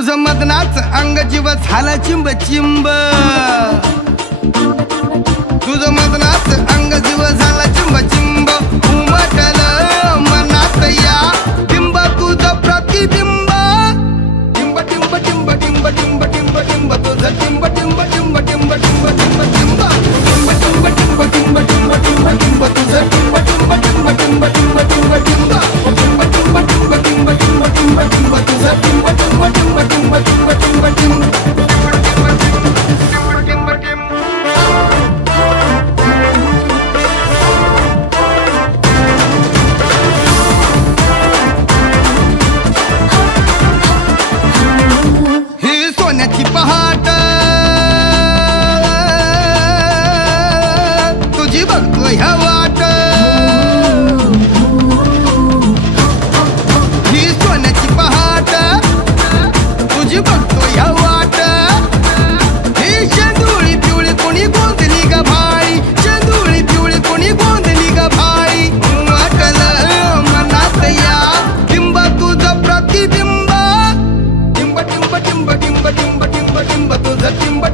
तुझं मदनाच अंग जीव झाला चिंब चिंब, तुझं मदनाच अंग जीव झाला चिंब चिंब. उमटलं मनात या बिंब तुझं प्रतिबिंब, टिंब टिंब टिंब टिंब टिंब टिंब टिंब तुझं टिंब टिंब टिंब टिंब टिंब टिंब टिंब टिंब टिंब टिंब टिंब टिंब टिंब टिंब तुझं टिंब टिंब टिंब टिंब टिंब टिंब टिंब टिंब टिंब टिंब टिंब टिंब टिंब टिंब तुझं टिंब टिंब टिंब टिंब टिंब टिंब टिंब. ही सोन्याची पहाट तुझी बघतो ह्या वाट, ही सोन्याची पहाट तुझी बघतो ह्या वाट. ही शेंदुळी पिवळी कोणी गोंधली ग भाई, शेंदुळी पिवळी कोणी गोंधली ग भाई. वाटलं मनात या बिंब तुझं प्रतिबिंब, टिंब टिंब टिंब टिंब टिंब टिंब टिंब तुझं टिंब